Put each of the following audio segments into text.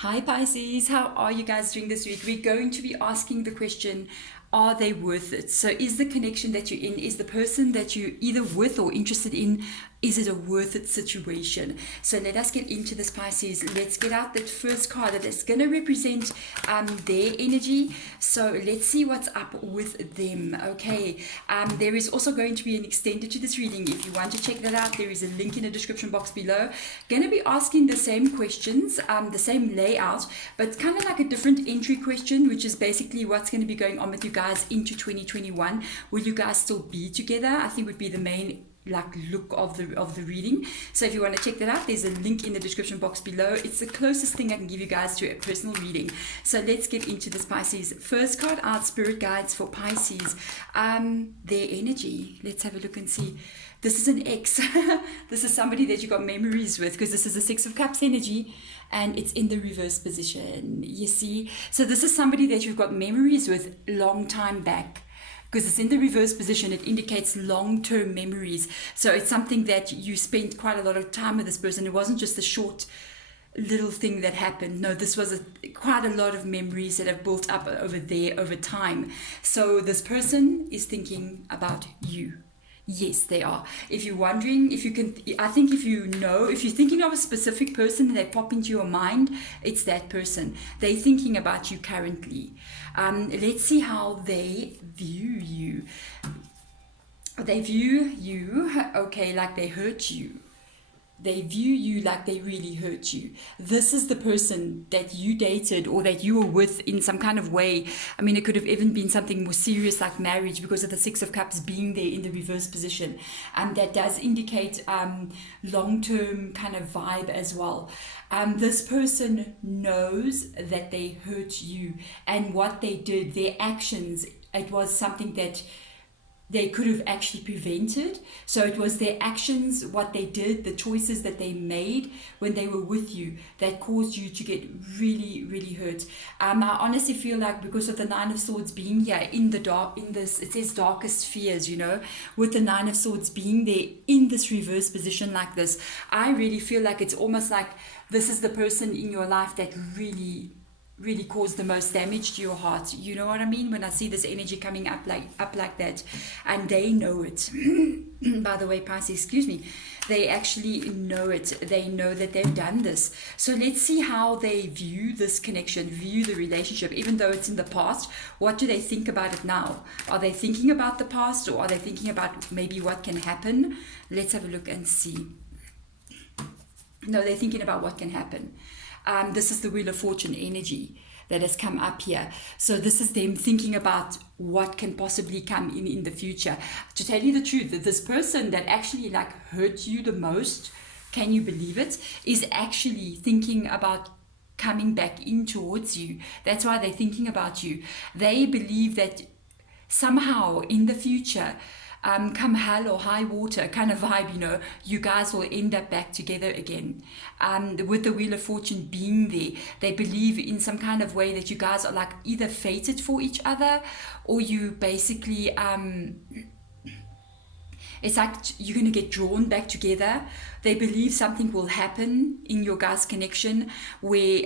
Hi Pisces, how are you guys doing this week? We're going to be asking the question, are they worth it? So is the connection that you're in, is the person that you're either with or interested in, is it a worth it situation? So let us get into this, Pisces. Let's get out that first card that is going to represent their energy. So let's see what's up with them. Okay, there is also going to be an extended to this reading. If you want to check that out, there is a link in the description box below. Going to be asking the same questions, the same layout, but kind of like a different entry question, which is basically what's going to be going on with you guys into 2021. Will you guys still be together? I think would be the main look of the reading. So if you want to check that out, there's a link in the description box below. It's the closest thing I can give you guys to a personal reading. So let's get into this, Pisces. First card out, spirit guides for Pisces. Their energy. Let's have a look and see. This is an ex. This is somebody that you got memories with, because this is a Six of Cups energy and it's in the reverse position. You see? So this is somebody that you've got memories with long time back. Because it's in the reverse position, it indicates long-term memories. So it's something that you spent quite a lot of time with this person. It wasn't just a short little thing that happened. No, this was quite a lot of memories that have built up over there over time. So this person is thinking about you. Yes, they are. If you're wondering, if you can, I think if you know, if you're thinking of a specific person and they pop into your mind, it's that person. They're thinking about you currently. Let's see how they view you. They view you, okay, like they hurt you. They view you like they really hurt you. This is the person that you dated or that you were with in some kind of way. I mean, it could have even been something more serious like marriage, because of the Six of Cups being there in the reverse position. And that does indicate long-term kind of vibe as well. This person knows that they hurt you, and what they did, their actions, it was something that they could have actually prevented. So it was their actions, what they did, the choices that they made when they were with you that caused you to get really, really hurt. I honestly feel like because of the Nine of Swords being here in the dark, in this, it says darkest fears, you know, with the Nine of Swords being there in this reverse position like this, I really feel like it's almost like this is the person in your life that really caused the most damage to your heart. You know what I mean? When I see this energy coming up like that, and they know it. By the way, Pisces, excuse me, they actually know it. They know that they've done this. So let's see how they view this connection, view the relationship, even though it's in the past. What do they think about it now? Are they thinking about the past, or are they thinking about maybe what can happen? Let's have a look and see. No, they're thinking about what can happen. This is the Wheel of Fortune energy that has come up here. So this is them thinking about what can possibly come in the future. To tell you the truth, that this person that actually like hurt you the most, can you believe it, is actually thinking about coming back in towards you. That's why they're thinking about you. They believe that somehow in the future, come hell or high water kind of vibe, you know, you guys will end up back together again. With the Wheel of Fortune being there, they believe in some kind of way that you guys are like either fated for each other, or you basically, it's like you're going to get drawn back together. They believe something will happen in your guys' connection where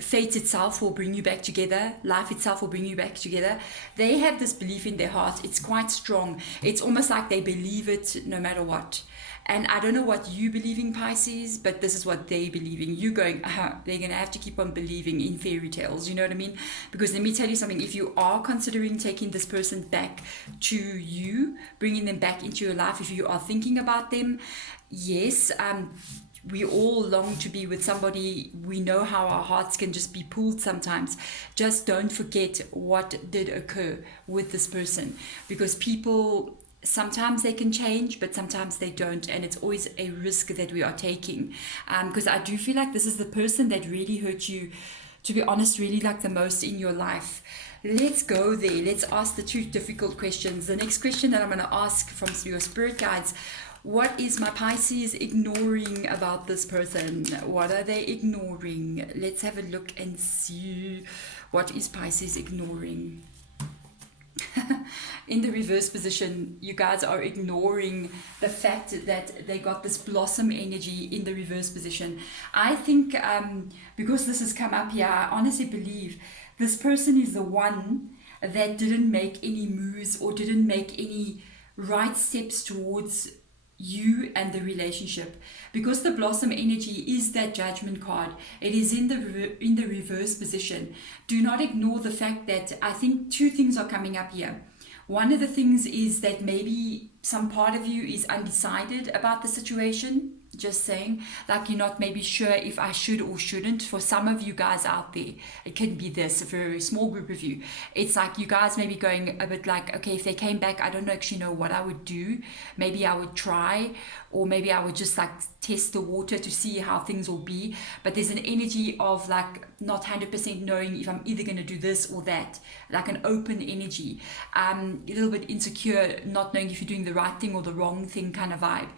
fate itself will bring you back together. Life itself will bring you back together. They have this belief in their heart. It's quite strong. It's almost like they believe it no matter what. And I don't know what you believe in, Pisces, but this is what they believe in. You going, they're going to have to keep on believing in fairy tales. You know what I mean? Because let me tell you something. If you are considering taking this person back to you, bringing them back into your life, if you are thinking about them, yes, we all long to be with somebody. We know how our hearts can just be pulled sometimes. Just don't forget what did occur with this person, because people, sometimes they can change, but sometimes they don't, and it's always a risk that we are taking, because I do feel like this is the person that really hurt you, to be honest, really like the most in your life. Let's go there. Let's ask the two difficult questions. The next question that I'm going to ask from your spirit guides: what is my Pisces ignoring about this person? What are they ignoring? Let's have a look and see. What is Pisces ignoring? in the reverse position, you guys are ignoring the fact that they got this blossom energy in the reverse position. I think because this has come up here, I honestly believe this person is the one that didn't make any moves or didn't make any right steps towards you and the relationship, because the blossom energy is that judgment card. It is in the reverse position. Do not ignore the fact that I think two things are coming up here. One of the things is that maybe some part of you is undecided about the situation. Just saying, like you're not maybe sure if I should or shouldn't. For some of you guys out there, it can be this, for a very small group of you. It's like you guys may be going a bit like, okay, if they came back, I don't actually know what I would do. Maybe I would try, or maybe I would just like test the water to see how things will be. But there's an energy of like not 100% knowing if I'm either going to do this or that, like an open energy, a little bit insecure, not knowing if you're doing the right thing or the wrong thing kind of vibe.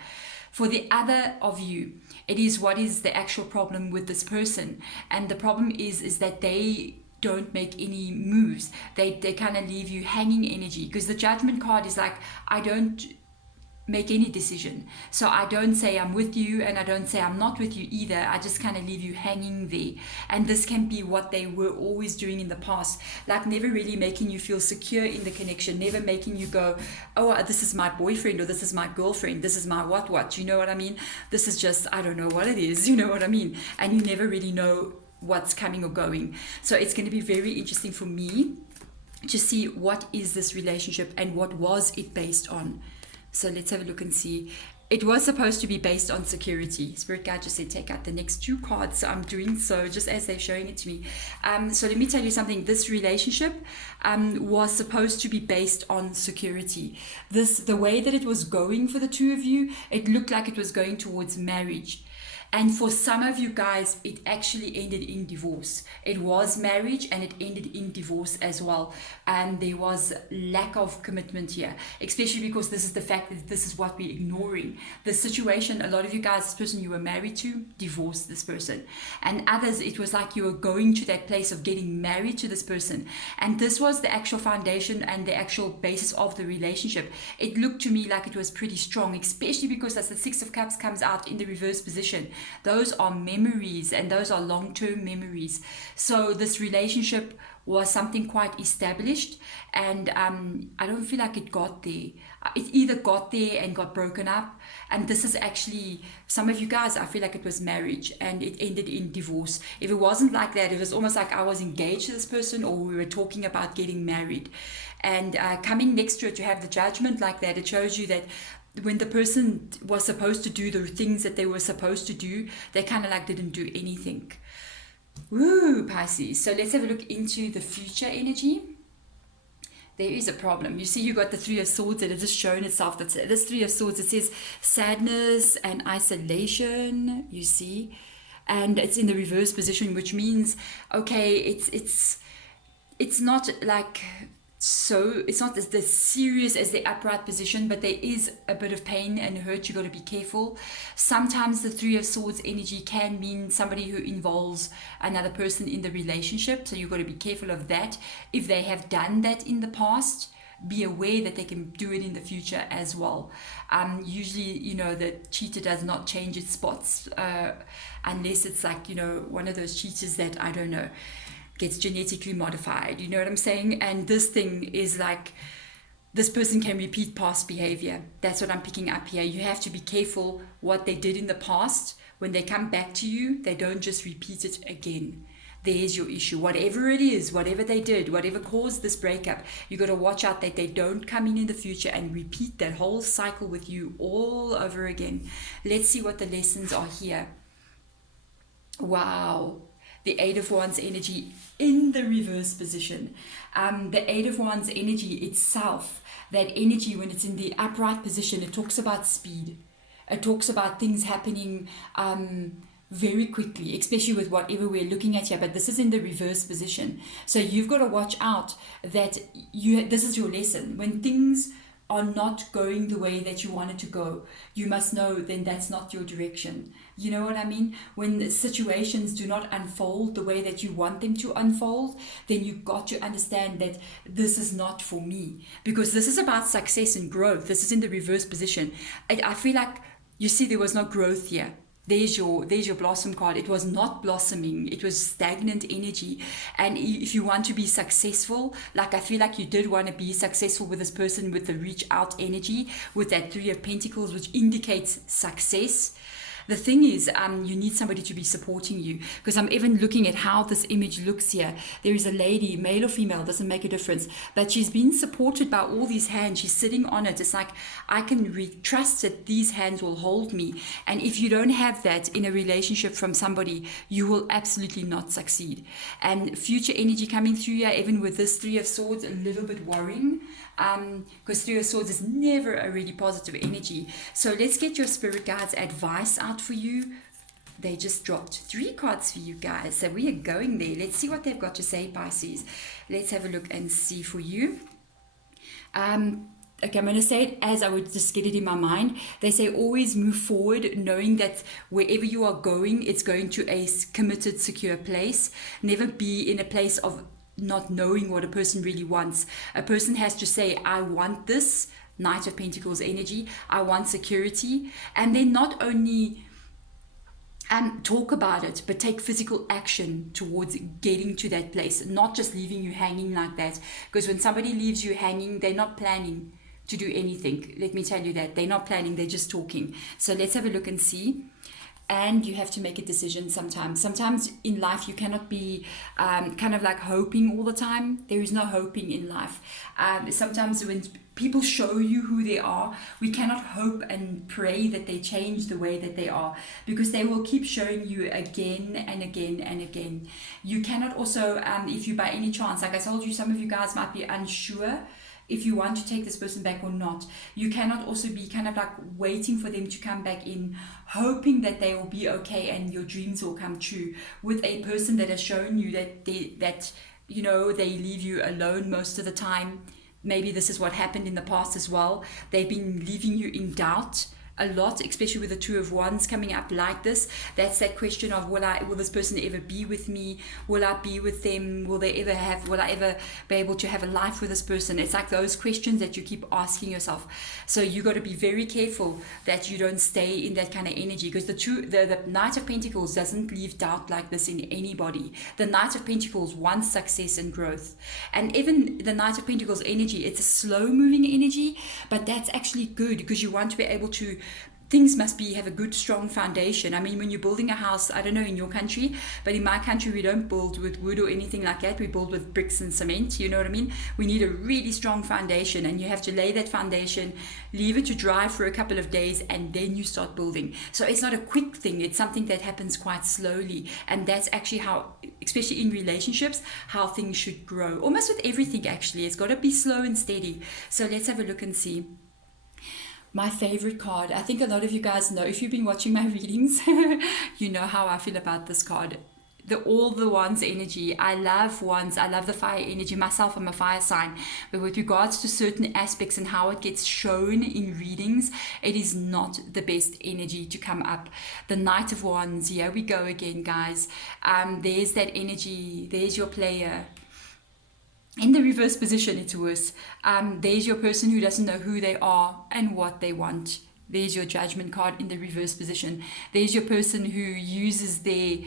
For the other of you, it is what is the actual problem with this person. And the problem is that they don't make any moves. They kind of leave you hanging energy, because the judgment card is like, I don't make any decision. So I don't say I'm with you and I don't say I'm not with you either. I just kind of leave you hanging there. And this can be what they were always doing in the past, like never really making you feel secure in the connection, never making you go, oh, this is my boyfriend or this is my girlfriend, this is my what, you know what I mean? This is just, I don't know what it is, you know what I mean? And you never really know what's coming or going. So it's going to be very interesting for me to see what is this relationship and what was it based on. So let's have a look and see. It was supposed to be based on security. Spirit guide just said take out the next two cards. So I'm doing so just as they're showing it to me. So let me tell you something. This relationship was supposed to be based on security. The way that it was going for the two of you, it looked like it was going towards marriage. And for some of you guys, it actually ended in divorce. It was marriage and it ended in divorce as well. And there was lack of commitment here, especially because this is the fact that this is what we're ignoring. The situation, a lot of you guys, this person you were married to, divorced this person. And others, it was like you were going to that place of getting married to this person. And this was the actual foundation and the actual basis of the relationship. It looked to me like it was pretty strong, especially because as the Six of Cups comes out in the reverse position, those are memories and those are long-term memories. So this relationship was something quite established, and I don't feel like it got there. It either got there and got broken up, and this is actually, some of you guys, I feel like it was marriage and it ended in divorce. If it wasn't like that, it was almost like I was engaged to this person or we were talking about getting married. And coming next to it, to have the judgment like that, it shows you that when the person was supposed to do the things that they were supposed to do, they kind of like didn't do anything. Woo, Pisces. So let's have a look into the future energy. There is a problem. You see, you got the Three of Swords that has just shown itself. That's this Three of Swords. It says sadness and isolation, you see. And it's in the reverse position, which means, okay, it's not like... So it's not as serious as the upright position, but there is a bit of pain and hurt. You got to be careful. Sometimes the Three of Swords energy can mean somebody who involves another person in the relationship. So you got to be careful of that. If they have done that in the past, be aware that they can do it in the future as well. Usually, you know, the cheater does not change its spots unless it's like, you know, one of those cheaters that, I don't know, gets genetically modified, you know what I'm saying? And this thing is like, this person can repeat past behavior. That's what I'm picking up here. You have to be careful what they did in the past. When they come back to you, they don't just repeat it again. There's your issue. Whatever it is, whatever they did, whatever caused this breakup, you got to watch out that they don't come in the future and repeat that whole cycle with you all over again. Let's see what the lessons are here. Wow. The Eight of Wands energy in the reverse position. The Eight of Wands energy itself, that energy when it's in the upright position, it talks about speed. It talks about things happening very quickly, especially with whatever we're looking at here. But this is in the reverse position. So you've got to watch out that this is your lesson. When things are not going the way that you want it to go, you must know then that's not your direction. You know what I mean? When the situations do not unfold the way that you want them to unfold, then you've got to understand that this is not for me, because this is about success and growth. This is in the reverse position. I feel like, you see, there was no growth here. There's your blossom card. It was not blossoming. It was stagnant energy. And if you want to be successful, like I feel like you did want to be successful with this person with the reach out energy, with that 3 of Pentacles, which indicates success. The thing is, you need somebody to be supporting you, because I'm even looking at how this image looks here. There is a lady, male or female, doesn't make a difference, but she's been supported by all these hands. She's sitting on it. It's like, I can trust that these hands will hold me. And if you don't have that in a relationship from somebody, you will absolutely not succeed. And future energy coming through here, even with this 3 of Swords, a little bit worrying. Because 3 of Swords is never a really positive energy. So let's get your spirit guides advice out for you. They just dropped 3 cards for you guys, so we are going there. Let's see what they've got to say, Pisces. Let's have a look and see for you. Okay, I'm going to say it as I would just get it in my mind. They say always move forward, knowing that wherever you are going, it's going to a committed, secure place. Never be in a place of not knowing what a person really wants. A person has to say, I want this. Knight of Pentacles energy. I want security. And then not only talk about it, but take physical action towards getting to that place. Not just leaving you hanging like that. Because when somebody leaves you hanging, they're not planning to do anything. Let me tell you that. They're not planning. They're just talking. So let's have a look and see. And you have to make a decision sometimes. Sometimes in life you cannot be kind of like hoping all the time. There is no hoping in life. Sometimes when people show you who they are, we cannot hope and pray that they change the way that they are, because they will keep showing you again and again and again. You cannot also, if you by any chance, like I told you, some of you guys might be unsure if you want to take this person back or not. You cannot also be kind of like waiting for them to come back in, hoping that they will be okay and your dreams will come true with a person that has shown you that they leave you alone most of the time. Maybe this is what happened in the past as well. They've been leaving you in doubt a lot, especially with the 2 of Wands coming up like this. That's that question of, will this person ever be with me? Will I be with them? Will I ever be able to have a life with this person? It's like those questions that you keep asking yourself. So you got to be very careful that you don't stay in that kind of energy, because the Knight of Pentacles doesn't leave doubt like this in anybody. The Knight of Pentacles wants success and growth. And even the Knight of Pentacles energy, it's a slow moving energy, but that's actually good, because you want to be able to, things must have a good strong foundation. I mean, when you're building a house, I don't know in your country, but in my country we don't build with wood or anything like that. We build with bricks and cement, you know what I mean? We need a really strong foundation, and you have to lay that foundation, leave it to dry for a couple of days, and then you start building. So it's not a quick thing, it's something that happens quite slowly. And that's actually how, especially in relationships, how things should grow. Almost with everything actually, it's got to be slow and steady. So let's have a look and see. My favorite card, I think a lot of you guys know, if you've been watching my readings, you know how I feel about this card. All the Wands energy. I love Wands. I love the fire energy. Myself, I'm a fire sign. But with regards to certain aspects and how it gets shown in readings, it is not the best energy to come up. The Knight of Wands, here we go again, guys. There's that energy. There's your player. In the reverse position, it's worse. There's your person who doesn't know who they are and what they want. There's your Judgment card in the reverse position. There's your person who uses their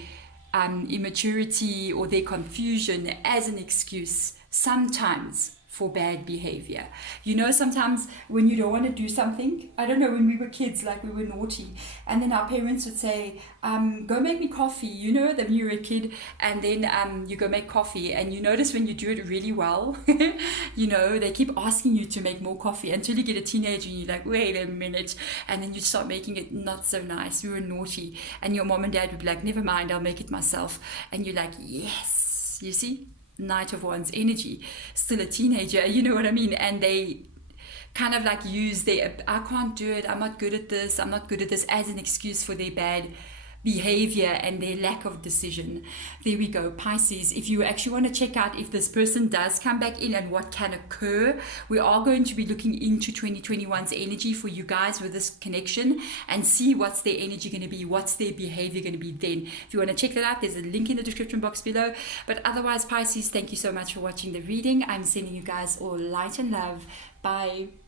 immaturity or their confusion as an excuse, sometimes for bad behavior. You know, sometimes when you don't want to do something, I don't know, when we were kids, like we were naughty, and then our parents would say, go make me coffee, you know, when you were a kid, and then you go make coffee, and you notice when you do it really well, you know, they keep asking you to make more coffee until you get a teenager and you're like, wait a minute, and then you start making it not so nice. We were naughty, and your mom and dad would be like, never mind, I'll make it myself, and you're like, yes, you see? Knight of Wands energy, still a teenager, you know what I mean? And they kind of like use their, I can't do it, I'm not good at this as an excuse for their bad behavior and their lack of decision. There we go, Pisces. If you actually want to check out if this person does come back in and what can occur, we are going to be looking into 2021's energy for you guys with this connection and see what's their energy going to be, what's their behavior going to be then. If you want to check that out, there's a link in the description box below. But otherwise, Pisces, thank you so much for watching the reading. I'm sending you guys all light and love. Bye.